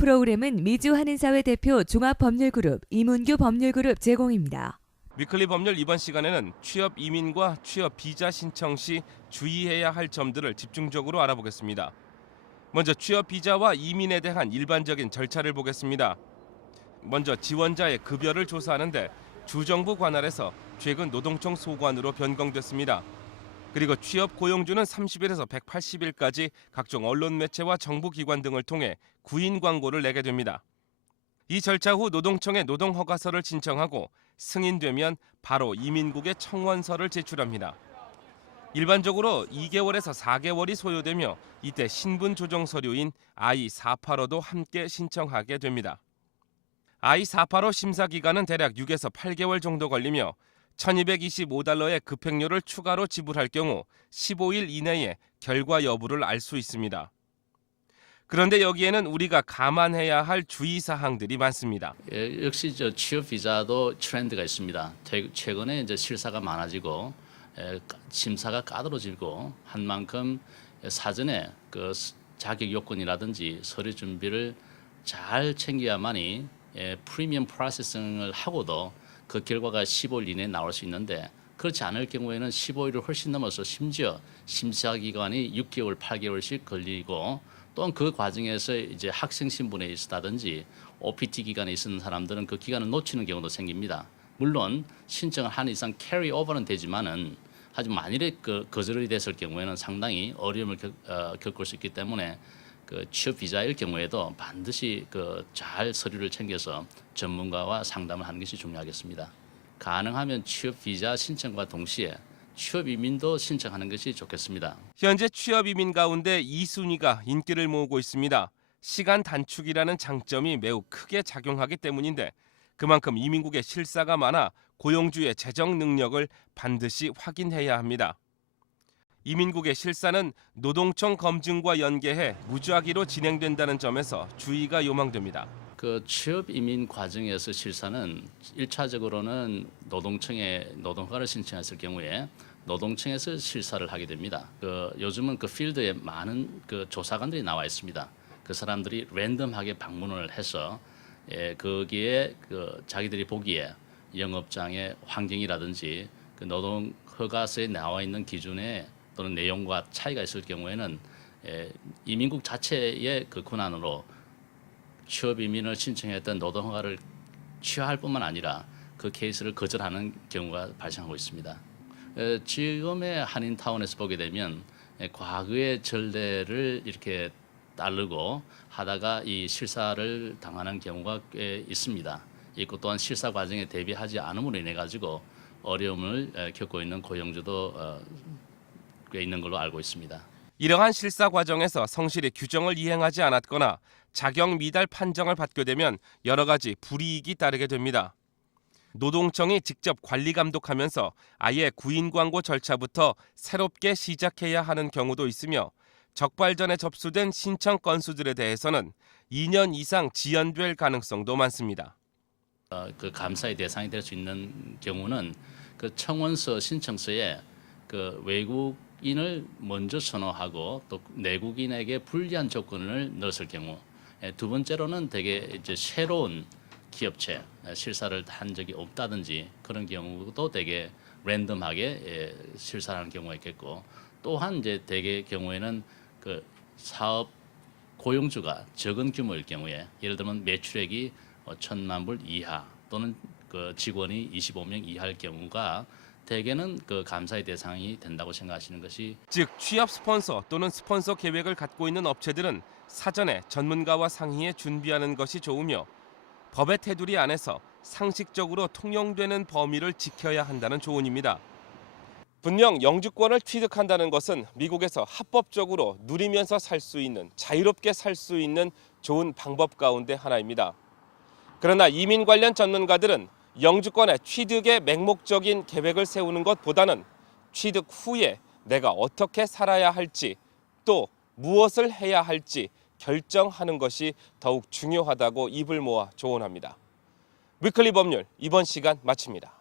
프로그램은 미주 한인사회 대표 종합법률그룹 이문규 법률그룹 제공입니다. 위클리 법률 이번 시간에는 취업 이민과 취업 비자 신청 시 주의해야 할 점들을 집중적으로 알아보겠습니다. 먼저 취업 비자와 이민에 대한 일반적인 절차를 보겠습니다. 먼저 지원자의 급여를 조사하는데 주정부 관할에서 최근 노동청 소관으로 변경됐습니다. 그리고 취업 고용주는 30일에서 180일까지 각종 언론 매체와 정부 기관 등을 통해 구인 광고를 내게 됩니다. 이 절차 후 노동청에 노동허가서를 신청하고 승인되면 바로 이민국에 청원서를 제출합니다. 일반적으로 2개월에서 4개월이 소요되며 이때 신분 조정 서류인 I-485도 함께 신청하게 됩니다. I-485 심사 기간은 대략 6에서 8개월 정도 걸리며 $1,225의 급행료를 추가로 지불할 경우 15일 이내에 결과 여부를 알 수 있습니다. 그런데 여기에는 우리가 감안해야 할 주의사항들이 많습니다. 역시 취업 비자도 트렌드가 있습니다. 최근에 이제 실사가 많아지고 심사가 까다로워지고 한 만큼 사전에 그 자격 요건이라든지 서류 준비를 잘 챙겨야만이 프리미엄 프로세싱을 하고도 그 결과가 15일 이내에 나올 수 있는데 그렇지 않을 경우에는 15일을 훨씬 넘어서 심지어 심사 기간이 6개월, 8개월씩 걸리고 또한 그 과정에서 이제 학생 신분에 있다든지 OPT 기간에 있는 사람들은 그 기간을 놓치는 경우도 생깁니다. 물론 신청을 한 이상 캐리 오버는 되지만은 하지만 만일에 거절이 됐을 경우에는 상당히 어려움을 겪을 수 있기 때문에 그 취업 비자일 경우에도 반드시 잘 서류를 챙겨서 전문가와 상담을 하는 것이 중요하겠습니다. 가능하면 취업 비자 신청과 동시에 취업 이민도 신청하는 것이 좋겠습니다. 현재 취업 이민 가운데 2순위가 인기를 모으고 있습니다. 시간 단축이라는 장점이 매우 크게 작용하기 때문인데 그만큼 이민국에 실사가 많아 고용주의 재정 능력을 반드시 확인해야 합니다. 이민국의 실사는 노동청 검증과 연계해 무작위로 진행된다는 점에서 주의가 요망됩니다. 그 취업 이민 과정에서 실사는 1차적으로는 노동청에 노동허가를 신청했을 경우에 노동청에서 실사를 하게 됩니다. 요즘은 그 필드에 많은 그 조사관들이 나와 있습니다. 그 사람들이 랜덤하게 방문을 해서 거기에 자기들이 보기에 영업장의 환경이라든지 그 노동허가서에 나와 있는 기준에 또는 내용과 차이가 있을 경우에는 이민국 자체의 그 권한으로 취업 이민을 신청했던 노동허가를 취하할 뿐만 아니라 그 케이스를 거절하는 경우가 발생하고 있습니다. 지금의 한인타운에서 보게 되면 과거의 전례를 이렇게 따르고 하다가 이 실사를 당하는 경우가 꽤 있습니다. 있고 또한 실사 과정에 대비하지 않음으로 인해 가지고 어려움을 겪고 있는 고용주도 꽤 있는 걸로 알고 있습니다. 이러한 실사 과정에서 성실히 규정을 이행하지 않았거나 자격 미달 판정을 받게 되면 여러 가지 불이익이 따르게 됩니다. 노동청이 직접 관리 감독하면서 아예 구인 광고 절차부터 새롭게 시작해야 하는 경우도 있으며 적발전에 접수된 신청 건수들에 대해서는 2년 이상 지연될 가능성도 많습니다. 그 감사의 대상이 될 수 있는 경우는 그 청원서 신청서에 그 외국인을 먼저 선호하고 또 내국인에게 불리한 조건을 넣었을 경우, 두 번째로는 되게 이제 새로운 기업체 실사를 한 적이 없다든지 그런 경우도 되게 랜덤하게 실사하는 경우가 있겠고, 또한 이제 대개 경우에는 그 사업 고용주가 적은 규모일 경우에 예를 들면 매출액이 1,000만 불 이하 또는 그 직원이 25명 이하일 경우가 대개는 그 감사의 대상이 된다고 생각하시는 것이, 즉 취업 스폰서 또는 스폰서 계획을 갖고 있는 업체들은 사전에 전문가와 상의해 준비하는 것이 좋으며 법의 테두리 안에서 상식적으로 통용되는 범위를 지켜야 한다는 조언입니다. 분명 영주권을 취득한다는 것은 미국에서 합법적으로 누리면서 살 수 있는, 자유롭게 살 수 있는 좋은 방법 가운데 하나입니다. 그러나 이민 관련 전문가들은 영주권의 취득에 맹목적인 계획을 세우는 것보다는 취득 후에 내가 어떻게 살아야 할지 또 무엇을 해야 할지 결정하는 것이 더욱 중요하다고 입을 모아 조언합니다. 위클리 법률 이번 시간 마칩니다.